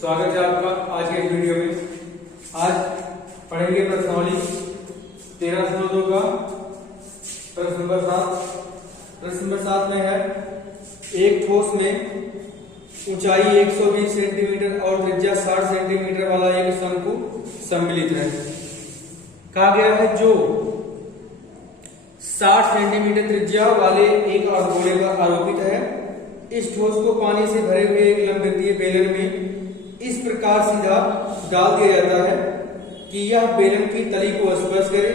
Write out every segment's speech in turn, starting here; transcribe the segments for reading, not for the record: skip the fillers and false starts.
स्वागत है आपका आज के इस वीडियो में। आज पढ़ेंगे प्रश्नावली 13.2 का प्रश्न नंबर 7। प्रश्न नंबर 7 में है एक ठोस में ऊंचाई 120 सेंटीमीटर और त्रिज्या 60 सेंटीमीटर वाला एक शंकु सम्मिलित है। कहा गया है जो 60 सेंटीमीटर त्रिज्या वाले एक अर्धगोले पर आरोपित है। इस ठोस को पानी से भरे हुए एक लंबवृत्तीय बेलन में इस प्रकार सीधा डाल दिया जाता है कि यह बेलन की तली को स्पर्श करे।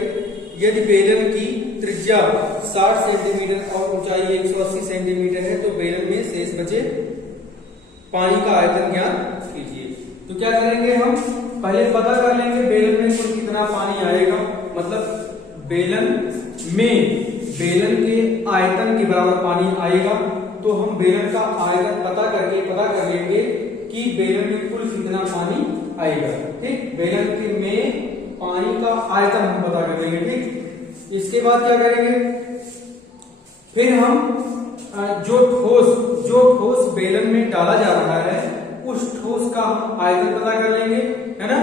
यदि बेलन की त्रिज्या 60 सेंटीमीटर और ऊंचाई 180 सेंटीमीटर है तो बेलन में शेष बचे पानी का आयतन ज्ञात कीजिए। तो क्या करेंगे, हम पहले पता कर लेंगे बेलन में कुल कितना पानी आएगा। मतलब बेलन के आयतन के बराबर पानी आएगा। तो हम बेलन का आयतन पता कर लेंगे कि बेलन में कुल कितना पानी आएगा। ठीक, बेलन के में पानी का आयतन हम पता कर लेंगे। ठीक, इसके बाद क्या करेंगे, फिर हम जो ठोस बेलन में डाला जा रहा है उस ठोस का हम आयतन पता कर लेंगे, है ना।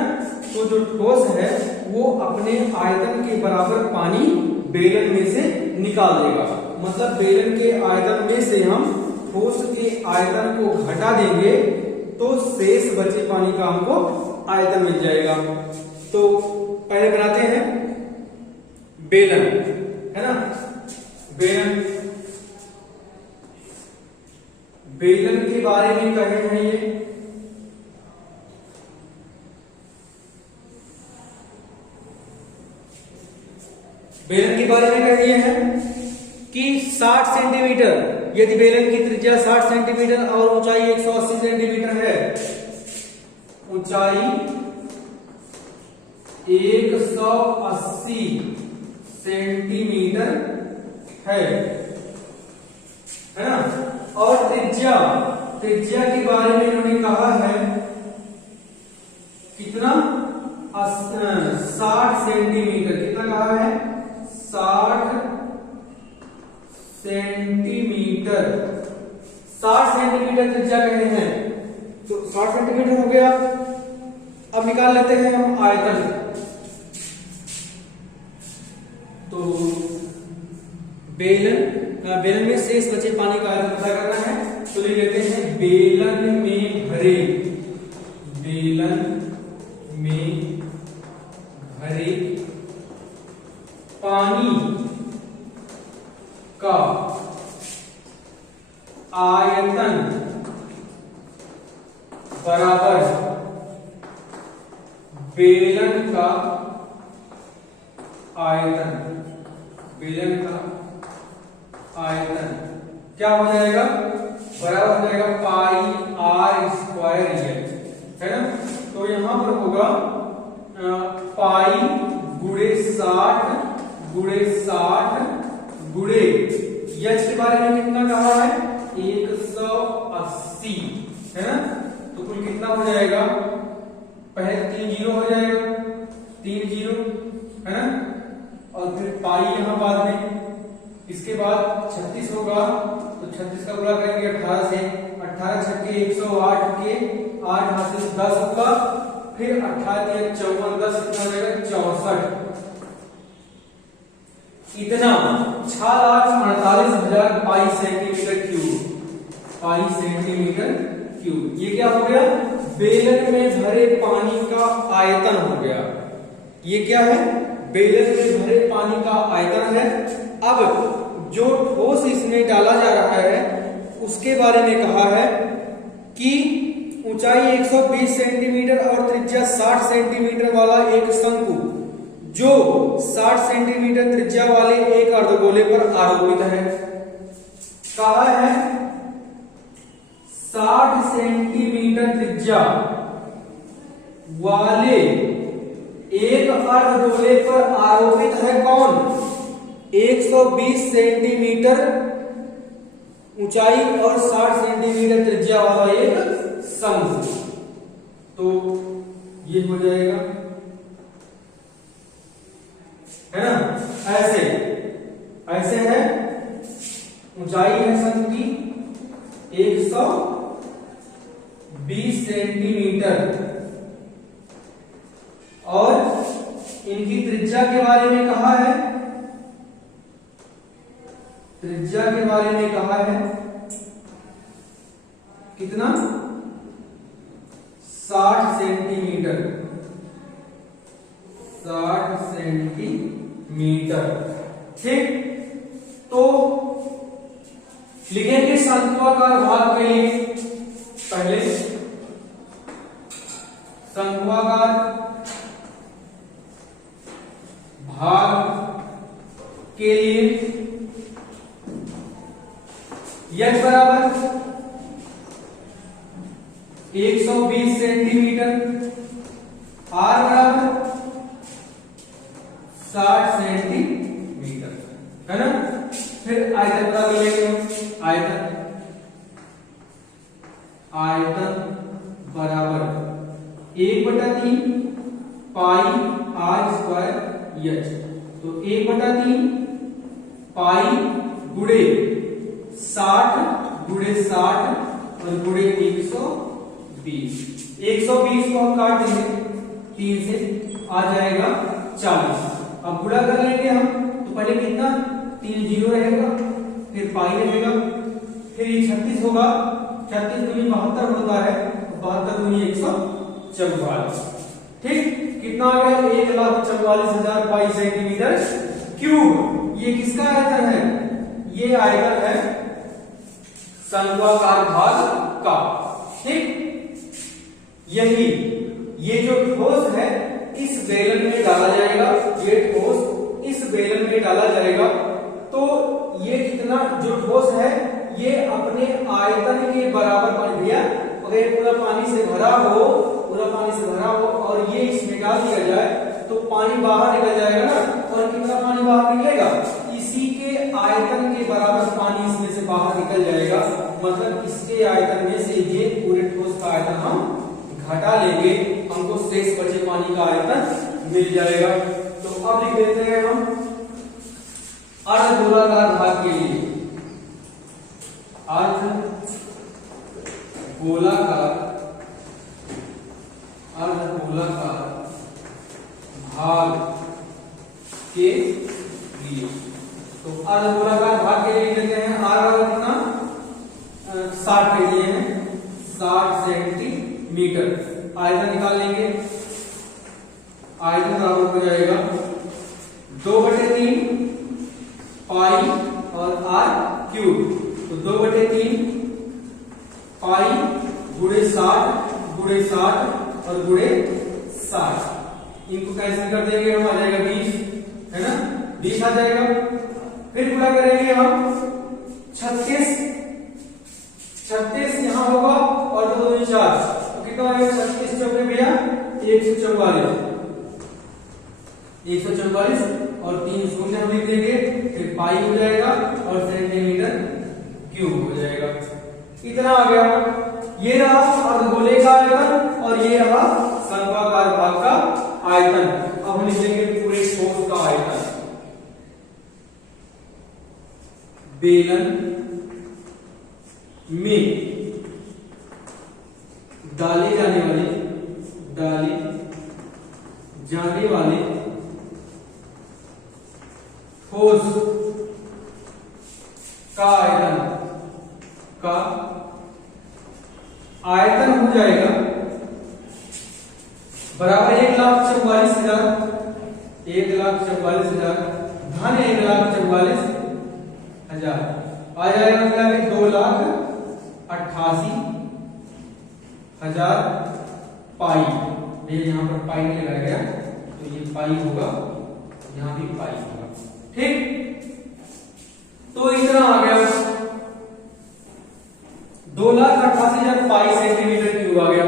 तो जो ठोस है वो अपने आयतन के बराबर पानी बेलन में से निकाल देगा। मतलब बेलन के आयतन में से हम ठोस के आयतन को घटा देंगे तो शेष बचे पानी का हमको आयतन मिल जाएगा। तो पहले बनाते हैं बेलन, है ना। बेलन के बारे में कहे हैं ये। बेलन के बारे में कह दिए हैं कि 60 सेंटीमीटर, यदि बेलन की त्रिज्या 60 सेंटीमीटर और ऊंचाई 180 सेंटीमीटर है, ऊंचाई 180 सेंटीमीटर है ना। और त्रिज्या के बारे में इन्होंने कहा है कितना, 60 सेंटीमीटर। कितना कहा है, 60 सेंटीमीटर। 60 सेंटीमीटर त्रिज्या कहे हैं तो 60 सेंटीमीटर हो गया। अब निकाल लेते हैं हम आयतन। तो बेलन में शेष बचे पानी का आयतन पता करना है। तो ले लेते हैं बेलन में भरे पानी का आयतन बराबर बेलन का आयतन क्या हो जाएगा, बराबर हो जाएगा पाई आर स्क्वायर एल, है ना। तो यहां पर होगा पाई गुणे 60 गुणे यच के बारे में कितना कहा है, 180, है ना। तो कुल कितना हो जाएगा, पहले 3 जीरो हो जाएगा, 3 जीरो, है ना। और फिर पाई यहां बाद में, इसके बाद 36 होगा तो 36 का गुणा करेंगे 18 से, 18 छक्के 108 के 8 हासिल 10 होगा, फिर 18 के 54, 10 कितना हो जाएगा 64। इतना 6,48,000 पाई सेंटीमीटर क्यूब। ये क्या हो गया, बेलन में भरे पानी का आयतन हो गया। ये क्या है, बेलन में भरे पानी का आयतन है। अब जो ठोस इसमें डाला जा रहा है उसके बारे में कहा है कि ऊंचाई 120 सेंटीमीटर और त्रिज्या 60 सेंटीमीटर वाला एक शंकु जो 60 सेंटीमीटर त्रिज्या वाले एक अर्धगोले पर आरोपित है। कहा है 60 सेंटीमीटर त्रिज्या वाले एक अर्धगोले पर आरोपित है कौन, 120 सेंटीमीटर ऊंचाई और 60 सेंटीमीटर त्रिज्या वाला एक शंकु। तो ये हो जाएगा, है ना। ऐसे है, ऊंचाई है शंकु की 120 20 सेंटीमीटर और इनकी त्रिज्या के बारे में कहा है, त्रिज्या के बारे में कहा है कितना, 60 सेंटीमीटर, 60 सेंटीमीटर। ठीक, तो लिखेंगे शंक्वाकार भाग के लिए, पहले शंक्वाकार भाग के लिए यह बराबर 120 सेंटीमीटर, आर बराबर 60 सेंटीमीटर, है ना। फिर आयतन बराबर लेंगे, आयतन, आयतन बराबर 1/3 पाई आर स्क्वायर एच। तो 1/3 पाई गुणे 60 गुणे 60 और गुणे 120। 120 को हम काट देंगे 3 से, आ जाएगा 40। अब गुणा कर लेंगे हम, तो पहले कितना, 3 जीरो रहेगा, फिर पाई रहेगा, फिर ये 36 होगा, 36 दूनी 72 होता है, 72 दूनी 144। ठीक, कितना आ गया, 1,44,000 पाई सेंटीमीटर क्यूब। ये किसका आयतन है, ये आयतन है शंक्वाकार भाग का। ठीक, यही ये जो ठोस है इस बेलन में डाला जाएगा, ये ठोस इस बेलन में डाला जाएगा, तो ये कितना जो ठोस है ये अपने आयतन के बराबर पानी, भैया अगर पूरा पानी से भरा हो, पूरा पानी से भरा हो और ये इसमें डाल दिया जाए तो पानी बाहर निकल जाएगा ना, और कितना पानी बाहर निकलेगा, इसी के आयतन के बराबर पानी इसमें से बाहर निकल जाएगा। मतलब इसके आयतन में से ये पूरे ठोस का आयतन हम घटा लेंगे, हमको शेष बचे पानी का आयतन मिल जाएगा। तो अब लिख देते हैं हम अर्धगोलाकार भाग के लिए, अर्धगोलाकार, अर्धगोलाकार भाग के लिए। तो अर्धगोलाकार भाग के लिए लेते हैं आर कितना, 60 के लिए है 60 सेंटीमीटर। आयतन निकाल लेंगे, आयतन बराबर हो जाएगा 2/3 पाई और आर क्यूब। तो 2/3 पाई गुणे 60 गुणे 60 और गुणे 60, इनको कैंसिल कर देंगे, हम आ जाएगा 20, है ना, 20 आ जाएगा। फिर गुणा करेंगे हम 36, 36 यहां होगा और 2 2 4, तो कितना आएगा, 36 चौके भैया 144, 144 और 3 शून्य हम लिख देंगे, फिर पाई हो जाएगा और सेंटीमीटर क्यूब हो जाएगा। इतना आ गया, ये रहा अर्धगोले का आयतन और ये रहा शंक्वाकार भाग का आयतन। अब हम लिखेंगे पूरे ठोस का आयतन। बेलन में डाले जाने वाले ठोस का आयतन हो जाएगा बराबर 1,44,000, 1,44,000 धन 1,44,000 आ जाएगा, क्या है 2,88,000 पाई। ये यहां पर पाई नहीं लगाया गया तो ये पाई होगा, यहां भी पाई होगा। ठीक, तो इतना आ गया 2,88,000 पाई सेंटीमीटर क्यूब आ गया,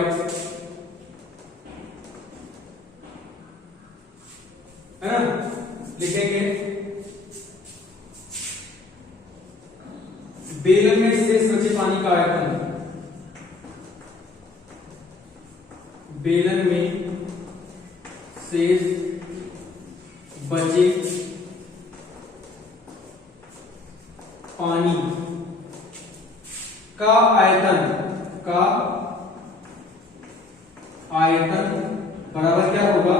है ना। लिखेंगे बेलन में शेष बचे पानी का आयतन, बेलन में शेष बचे पानी का आयतन आयतन बराबर क्या होगा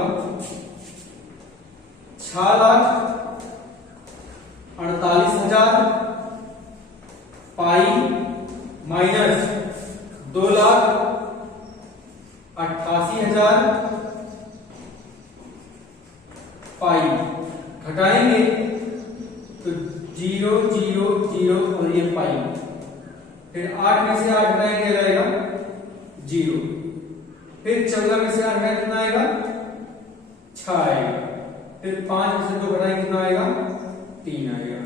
6,48,000 पाई माइनस 2,88,000 पाई, घटाएंगे तो 0 0 0 और ये पाई, फिर 8 में से 8 घटाएंगे रहेगा 0, फिर 14 में से 8 घटाएंगे कितना आएगा 6 आएगा, फिर 5 में से 2 घटाएंगे कितना आएगा 3 आएगा।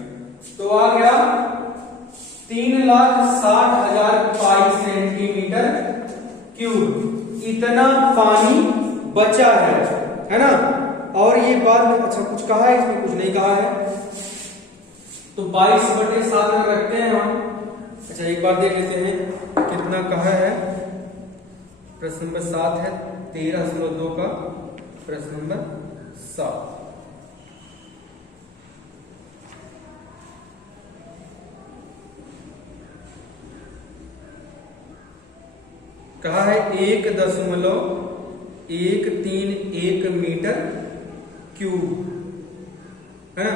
तो आ गया 3,60,000 पाई सेंटीमीटर क्यूब, इतना पानी बचा है ना। और ये बात में अच्छा कुछ कहा है इसमें, कुछ नहीं कहा है, तो 22/7 में रखते हैं हम। अच्छा एक बार देख लेते हैं कितना कहा है। प्रश्न नंबर 7 है 13.2 का प्रश्न नंबर 7। कहा है 1.131 मीटर क्यूब, है ना।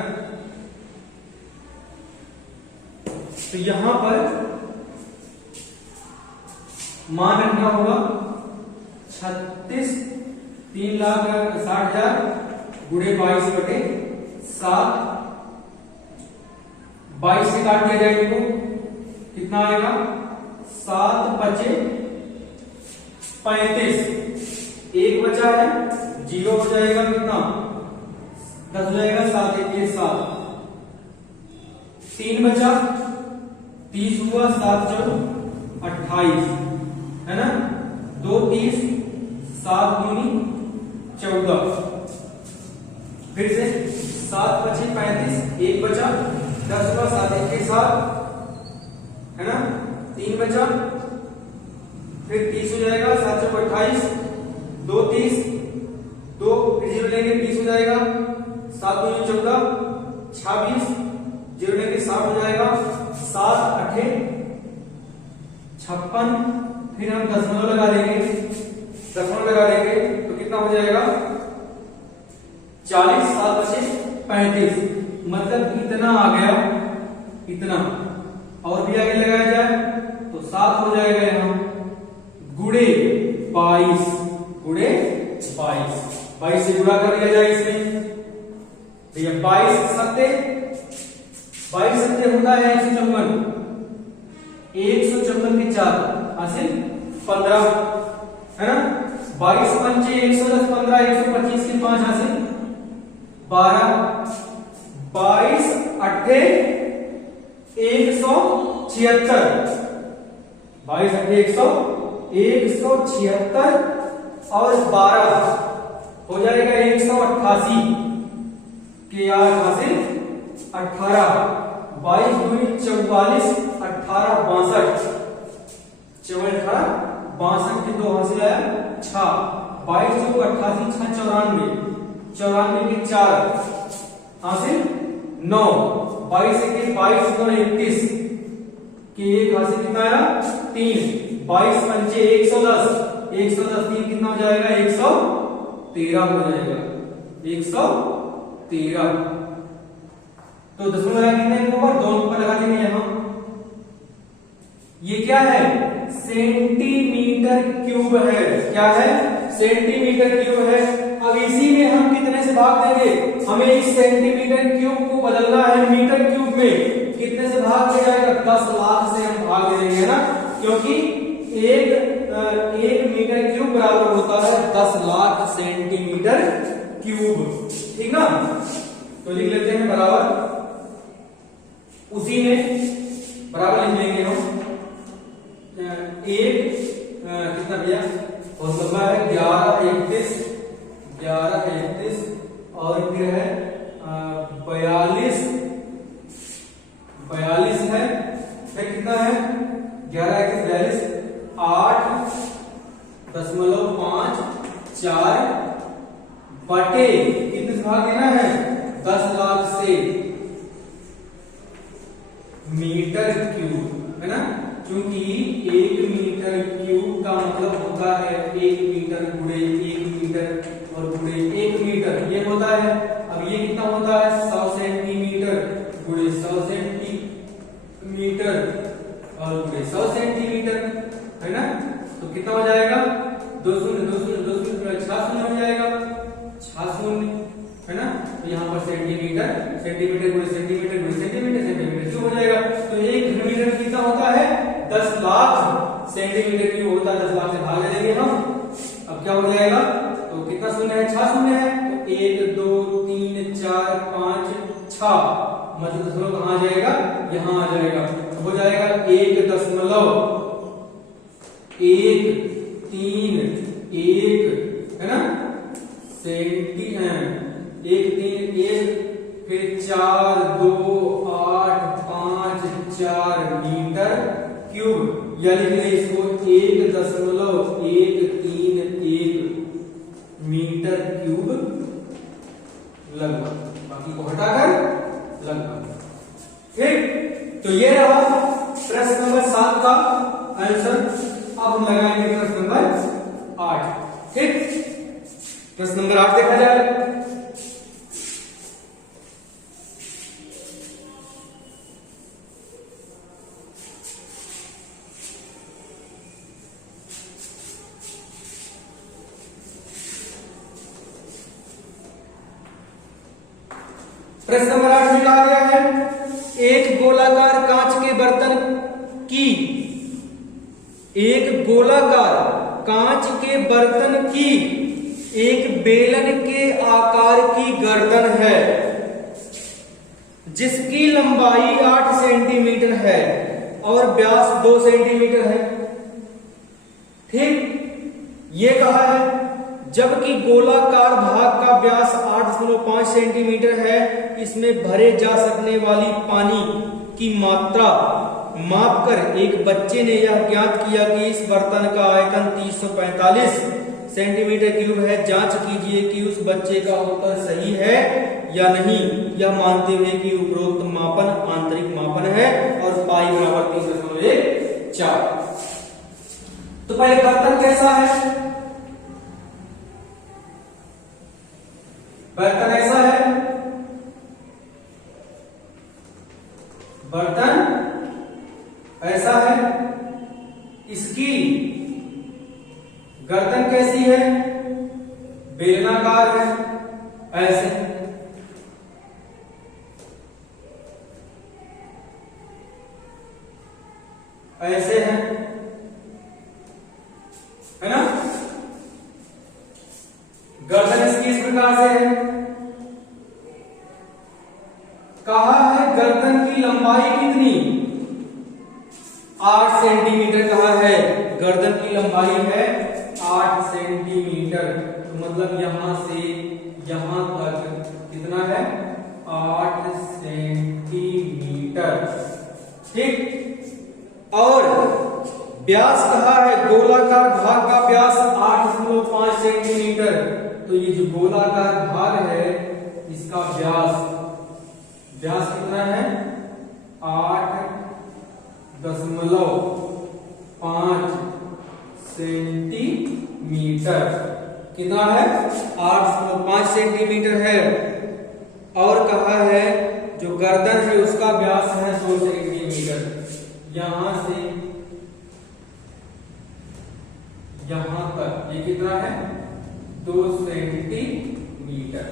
तो यहां पर मान रखना होगा 3,60,000 गुणे 22/7, 22 से काट दिया जाए इनको, कितना आएगा 7×5 = 35, 1 बचा है 0 हो जाएगा कितना 10 हो जाएगा, 7 1 7, 3 बचा 30 हुआ, 7 4 28, है ना, 2 30, 7 दूनी 14, फिर से 7×5 = 35, 1 बचा 10 हुआ, 7 1 7, है ना, 3 बचा, फिर 30 हो जाएगा, 7 4 28, 2 30, 2 फिर 0 लेंगे 20 हो जाएगा, 7 2 14, 26, 0 लेंगे 7 हो जाएगा, 7 8 56, फिर हम दशमलव लगा देंगे, तो कितना हो जाएगा 40, 7 × 35, मतलब इतना आ गया, इतना। और भी आगे लगाया जाए तो 7 हो जाएगा यहाँ गुणे 22, 22 से गुणा कर दिया जाए इसमें, तो ये 22 सत्ते होता है 154, 154 के 4 हासिल 15, है ना, 22 पंचे 110, 15 125 के 5 हासिल 12, 22 8 176, 22 8 176 और 12 हो जाएगा 188 के 8 हासिल 18, 22 दूनी 44, 18 62, 62 के 2 हासिल आया 6, 22 2 88 6 94, 94 के 4 हासिल 9, 22 के 22 2 21 के 1 हासिल कितना आया 3, 22 पंचे 110, 110 3 कितना हो जाएगा 113 हो जाएगा, 113। तो दशमलव लगा कितने ऊपर 2 ऊपर लगा देंगे यहां। ये क्या है सेंटीमीटर क्यूब है, क्या है सेंटीमीटर क्यूब है। अब इसी में हम कितने से भाग देंगे, हमें इस सेंटीमीटर क्यूब को बदलना है मीटर क्यूब में, कितने से भाग दिया जाएगा 10 लाख से हम भाग देंगे ना, क्योंकि एक मीटर क्यूब बराबर होता है 10 लाख सेंटीमीटर क्यूब, ठीक ना। तो लिख लेते हैं बराबर, उसी में बराबर लिख लेंगे हम एक कितना भैया बहुत लंबा है 11 31 और फिर है 42 है, फिर कितना है 11 41 8.54 बटे कितने से भाग देना है 10 लाख से मीटर क्यूब, है ना, क्योंकि 1 मीटर क्यूब का मतलब होता है 1 मीटर है। अब ये कितना होता है 100 सेंटीमीटर गुणे 100 सेंटीमीटर और गुणे 100 सेंटीमीटर, है ना। तो कितना हो जाएगा 2 शून्य 2 शून्य 2 शून्य 6 शून्य हो जाएगा 6 शून्य, है ना। तो यहाँ पर सेंटीमीटर सेंटीमीटर गुणे सेंटीमीटर गुणे सेंटीमीटर सेंटीमीटर क्यूब हो जाएगा। तो 1 घनमीटर कितना होता है 10 लाख सेंटीमीटर क्यूब होता है। 10 लाख से भाग देंगे हम। अब क्या हो जाएगा, तो कितना शून्य है 6 शून्य है, तो 1 2 3 4 5 6, मतलब दशमलव कहाँ आ जाएगा, यहाँ आ जाएगा। तो हो जाएगा 1.131, है ना, सेंटी 1 3 1 फिर 4 2 8 5 4 मीटर क्यूब, या लिख लें इसको 1.131 मीटर क्यूब लगभग, बाकी को हटाकर लगभग। ठीक, तो ये रहा प्रश्न नंबर 7 का आंसर। अब हम लगाएंगे प्रश्न नंबर 8। ठीक, प्रश्न नंबर 8 देखा जाए। प्रश्न नंबर 8 में कहा गया है एक गोलाकार कांच के बर्तन की एक बेलन के आकार की गर्दन है जिसकी लंबाई 8 सेंटीमीटर है और व्यास 2 सेंटीमीटर है। ठीक, ये कहा है जबकि गोलाकार भाग का व्यास 8.5 सेंटीमीटर है, इसमें भरे जा सकने वाली पानी की मात्रा मापकर एक बच्चे ने यह ज्ञात किया कि इस बर्तन का आयतन 345 सेंटीमीटर क्यूब है। जांच कीजिए कि उस बच्चे का उत्तर सही है या नहीं, यह मानते हुए कि उपरोक्त मापन आंतरिक मापन है और पाई बराबर 3.14। तो पहले बर्तन कैसा है, बर्तन ऐसा है, बर्तन ऐसा है, इसकी गर्दन कैसी है, बेलनाकार है, ऐसे ऐसे है ना। गर्दन इसकी इस प्रकार से है। कहा है गर्दन की लंबाई कितनी, 8 सेंटीमीटर कहा है, गर्दन की लंबाई है 8 सेंटीमीटर। तो मतलब यहां से यहां तक कितना है 8 सेंटीमीटर। ठीक, और व्यास कहा है गोलाकार भाग का व्यास 8.5 सेंटीमीटर। तो ये जो गोलाकार भाग है इसका व्यास कितना है 8.5 सेंटीमीटर। कितना है 8.5 सेंटीमीटर है। और कहा है जो गर्दन है उसका व्यास है 2 सेंटीमीटर। यहां से यहां तक ये कितना है 2 सेंटीमीटर,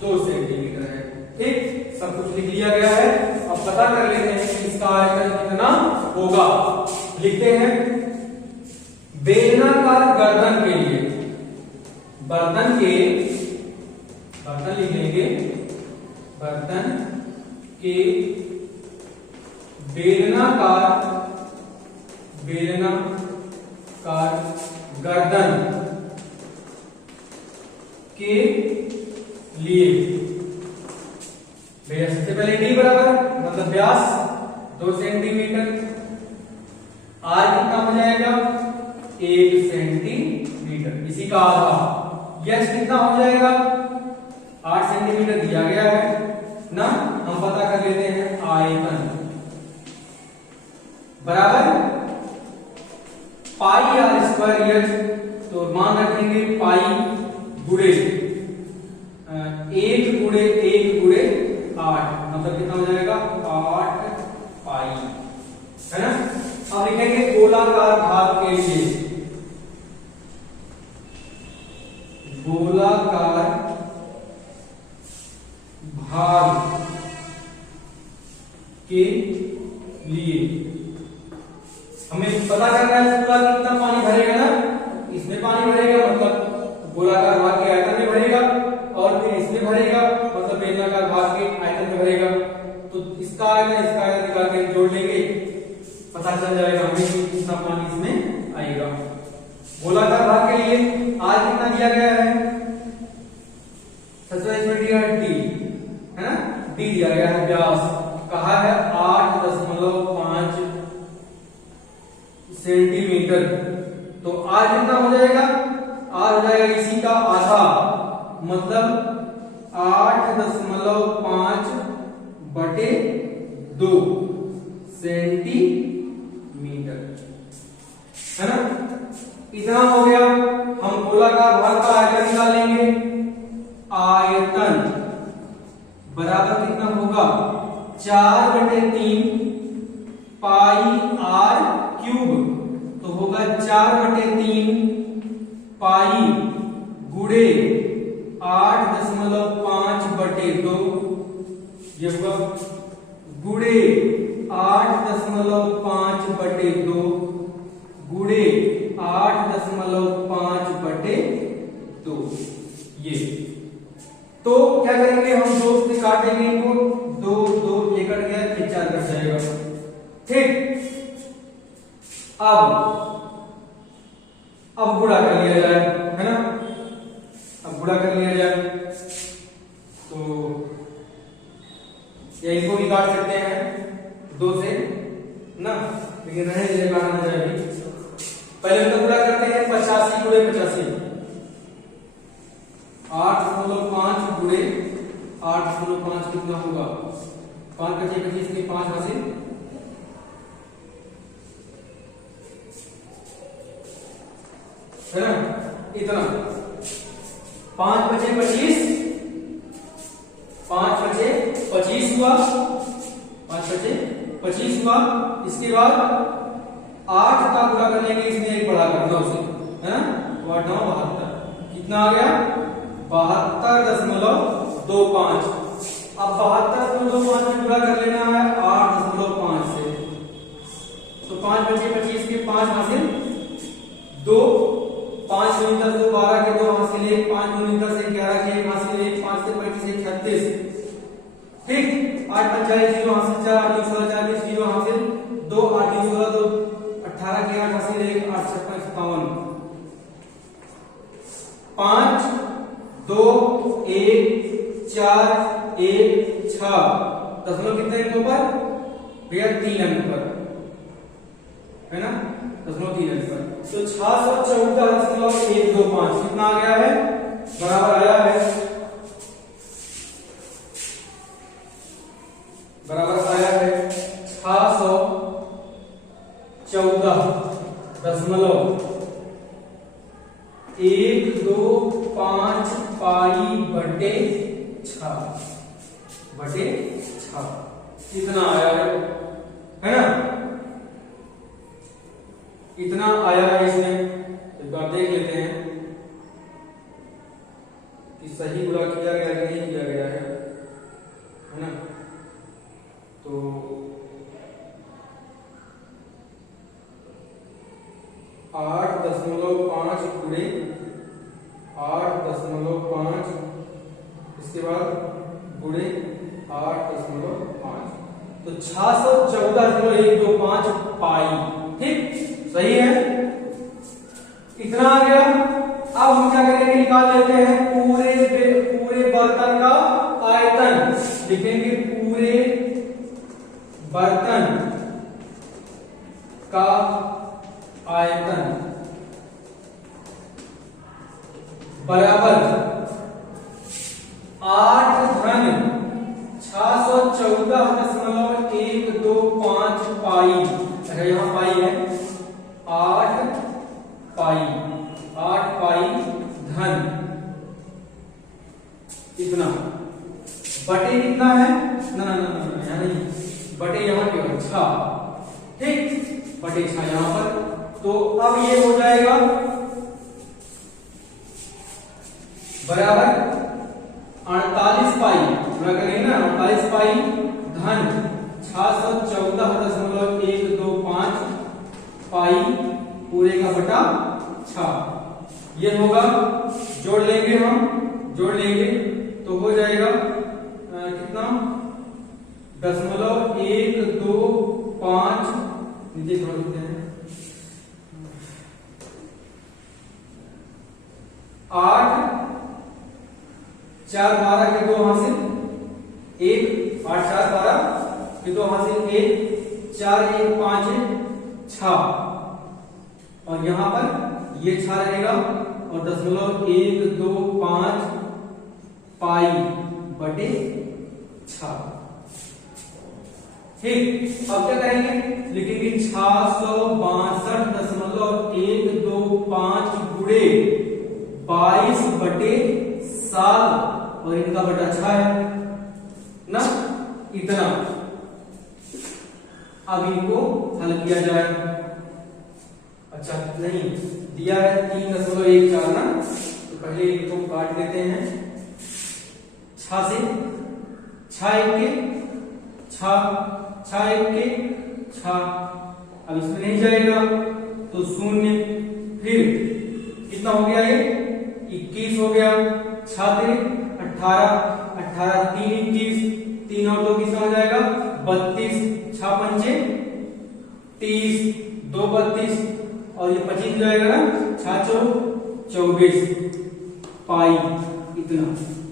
2 सेंटीमीटर है। ठीक, सब कुछ लिख लिया गया है। अब पता कर लेते हैं कि इसका आयतन कितना होगा। लिखते हैं बेलनाकार गर्दन के लिए बर्तन लिख लेंगे, बर्तन के बेलनाकार गर्दन के लिए भैया सबसे पहले डी बराबर मतलब व्यास 2 सेंटीमीटर, आर कितना हो जाएगा 1 सेंटीमीटर, इसी का आधा। यस कितना हो जाएगा 8 सेंटीमीटर दिया गया है ना। हम पता कर लेते हैं आयतन बराबर पाई आर स्क्वायर यस। तो मान रखेंगे पाई गुणे 1 कितना हो जाएगा 8 पाई, है ना। अब लिखेंगे गोलाकार भाग के लिए, गोलाकार भाग के लिए हमें पता करना है पूरा कितना पानी भरेगा ना, इसमें पानी भरेगा मतलब गोलाकार भाग के आयतन में भरेगा, और फिर इसमें भरेगा मतलब बेलनाकार भाग के आयतन में भरेगा। तो इसका आयतन निकाल के जोड़ लेंगे, पता चल जाएगा हमें कि कितना पानी इसमें आएगा। गोलाकार भाग के लिए आज कितना दिया गया है, सबसे इसमें दिया है डी, है ना, डी दिया गया है, व्यास कहा है 8.5 सेंटीमीटर। तो आज कितना हो जाएगा, आज हो जाएगा इसी का आधा मतलब 8.5/2 सेंटीमीटर, है ना। इतना हो गया। हम गोलाकार भाग का आयतन निकालेंगे, आयतन बराबर कितना होगा 4/3 पाई आर क्यूब, तो होगा 4/3 पाई गुणे 8.5/2, ये होगा गुणे 8.5/2 गुणे 8.5/2, ये। तो क्या करेंगे हम, 2 से काटेंगे इनको, 2 ये कट गया, ये 4 कट जाएगा, ठीक। अब गुणा कर लिया जाए, है ना, अब गुणा कर लिया जाए तो ये इनको भी काट सकते हैं 2 से ना, लेकिन रहने दीजिए, काटना चाहिए। पहले तो गुणा करते हैं 85 गुणे 85, 8.5 गुणे 8.5 कितना होगा, 5×25 के 5 हासिल, है ना, इतना 5×25 5×25 हुआ, 5×25 हुआ। इसके बाद 8 का गुणा कर लेंगे, इसमें एक बढ़ा कर 9 से, है ना, 8 9 72, कितना आ गया 72.25। अब 72.25 में गुणा कर लेना है 8.5 से, तो 5×25 के 5 हासिल 2, 5 × 10 2 12 के 2 हासिल 1, 5 × 10 11 के 1 हासिल 1, 5 से 25 36, ठीक। 8 × 5 0 हासिल 4, 8 × 16 40 0 हासिल 2, 8 × 16 2 18 के 8 हासिल 1, 8 × 57 5 2 1 4 1 6, दशमलव कितने अंक पर भैया, 3 अंक पर, है ना, दशमलव 3 अंक पर। तो 614.125 कितना आ गया है, बराबर आया है, बराबर आया है 614.125 पाई/6 कितना आया है ना, इतना आया है इसमें। एक बार देख लेते हैं कि सही गुणा किया गया कि नहीं किया गया है ना। तो 8.5 गुणे 8.5, इसके बाद गुणे 8.5, तो 614.125 पाई, ठीक, सही है, इतना आ गया। अब हम क्या करेंगे, निकाल लेते हैं पूरे बर्तन का आयतन, लिखेंगे पूरे बर्तन का आयतन बराबर 8×614.125 पाई, यहां पाई है, 8 पाई धन इतना बटे कितना है, ना बटे यहाँ केवल 6, ठीक, बटे 6 यहाँ पर। तो अब ये हो जाएगा बराबर 48 पाई, गुणा करेंगे ना 48 पाई धन 614.125 पाई पूरे का बटा 6। ये होगा, जोड़ लेंगे हम, जोड़ लेंगे तो हो जाएगा कितना 0.125, नीचे जोड़ देते हैं 8 4 12 के 2 हासिल 1, 8 4 12 के 2 हासिल 1, 4 1 5 6, और यहां पर ये 6 रहेगा और 0.125 पाई बटे 6, ठीक। अब क्या करेंगे, लिखेंगे 662.125 गुणे 22 बटे 7 और इनका बटा 6 है ना, इतना। अब इनको हल किया जाए। अच्छा नहीं दिया है 3.14 ना, तो पहले इनको काट लेते हैं 6 से, 6 1 के 6, 6 1 के 6, अब इसमें नहीं जाएगा तो 0, फिर कितना हो गया ये 21 हो गया, 6 3 18, 18 3 21, 3 और 2 कितना हो जाएगा 32, 6 5 30, 2 32 और ये 25 हो जाएगा ना, 6 4 24 पाई, इतना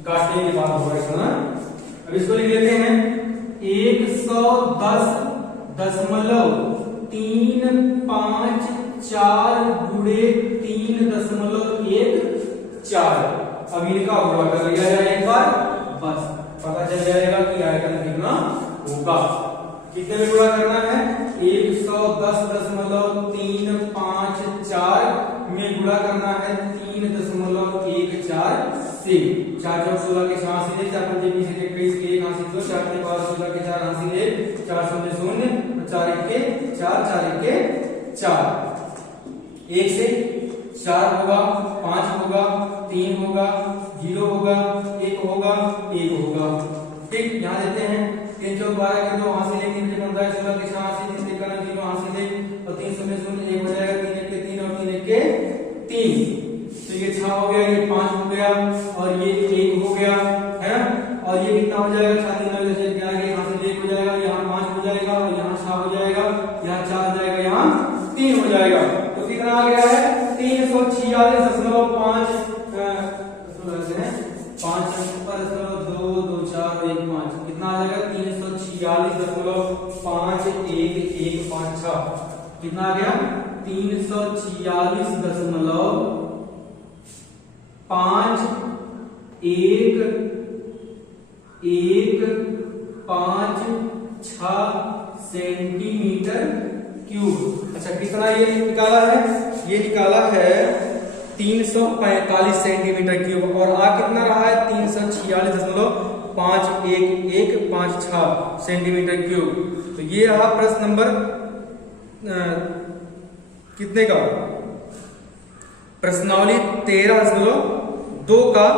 काटने के बाद होगा इसका। अब इसको लिख लेते हैं 110.354 गुणे 3.14। अब इनका गुणा कर लिया जाए एक बार, बस पता चल जाएगा कि आयतन कितना होगा। कितने में गुणा करना है, 110.354 में गुणा करना है 3.14 से। 4 4 16 के 6 हासिल 4 5 20 के 21 के 1 हासिल 2, 4 3 12 16 के 4 हासिल 1, 4 0 0, 4 1 के 4, 4 1 के 4, 1 से 4 होगा, 5 होगा, 3 होगा, 0 होगा, 1 होगा, 1 होगा, ठीक। यहाँ देते हैं 3 4 12 के 2 हासिल 1, 3 15 16 के 6 हासिल 3 1 0 हासिल 1 और 3 0 0 1 हो जाएगा, 3 1 के 3 और 3 1 के 3, तो ये 6 हो गया, ये 5 हो गया और ये 1 हो गया है। और ये कितना हो जाएगा, 6 3 जैसे यहाँ से 1 हो जाएगा, यहाँ 5 हो जाएगा और यहाँ 6 हो जाएगा, यहाँ 4 हो जाएगा, यहाँ 3 हो जाएगा, तो कितना आ गया है 346.5 कितना आ जाएगा 346.5115, कितना आ गया 346.5115 सेंटीमीटर क्यूब। अच्छा कितना ये निकाला है, ये निकाला है 345 सेंटीमीटर क्यूब और आ कितना रहा है 346.5156 सेंटीमीटर क्यूब। तो ये रहा प्रश्न नंबर कितने का, प्रश्नावली 13.2 का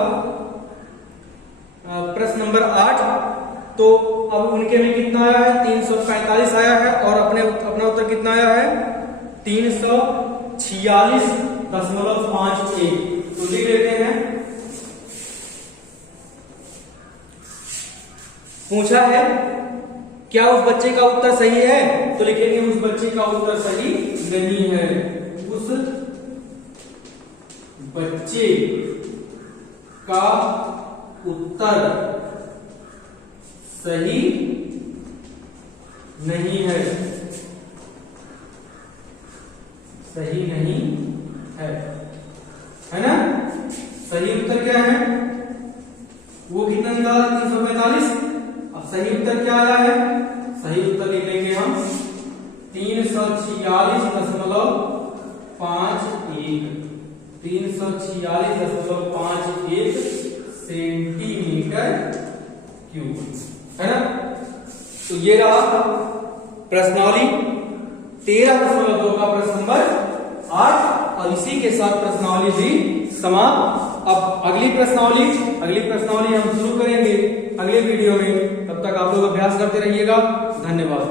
प्रश्न नंबर 8। तो अब उनके में कितना आया है 345 आया है और अपना उत्तर कितना आया है 346.51। तो लिख लेते हैं, पूछा है क्या उस बच्चे का उत्तर सही है, तो लिखेंगे उस बच्चे का उत्तर सही नहीं है, उस बच्चे का उत्तर सही नहीं है, सही नहीं है ना। सही उत्तर क्या है, वो कितना निकाला 345। अब सही उत्तर क्या आया है, सही उत्तर लिख लेंगे हम 346.51 सेंटीमीटर क्यूब, है ना। तो ये रहा प्रश्नावली 13.2 का प्रश्न नंबर 8 और इसी के साथ प्रश्नावली भी समाप्त। अब अगली प्रश्नावली हम शुरू करेंगे अगले वीडियो में। तब तक आप लोग अभ्यास करते रहिएगा। धन्यवाद।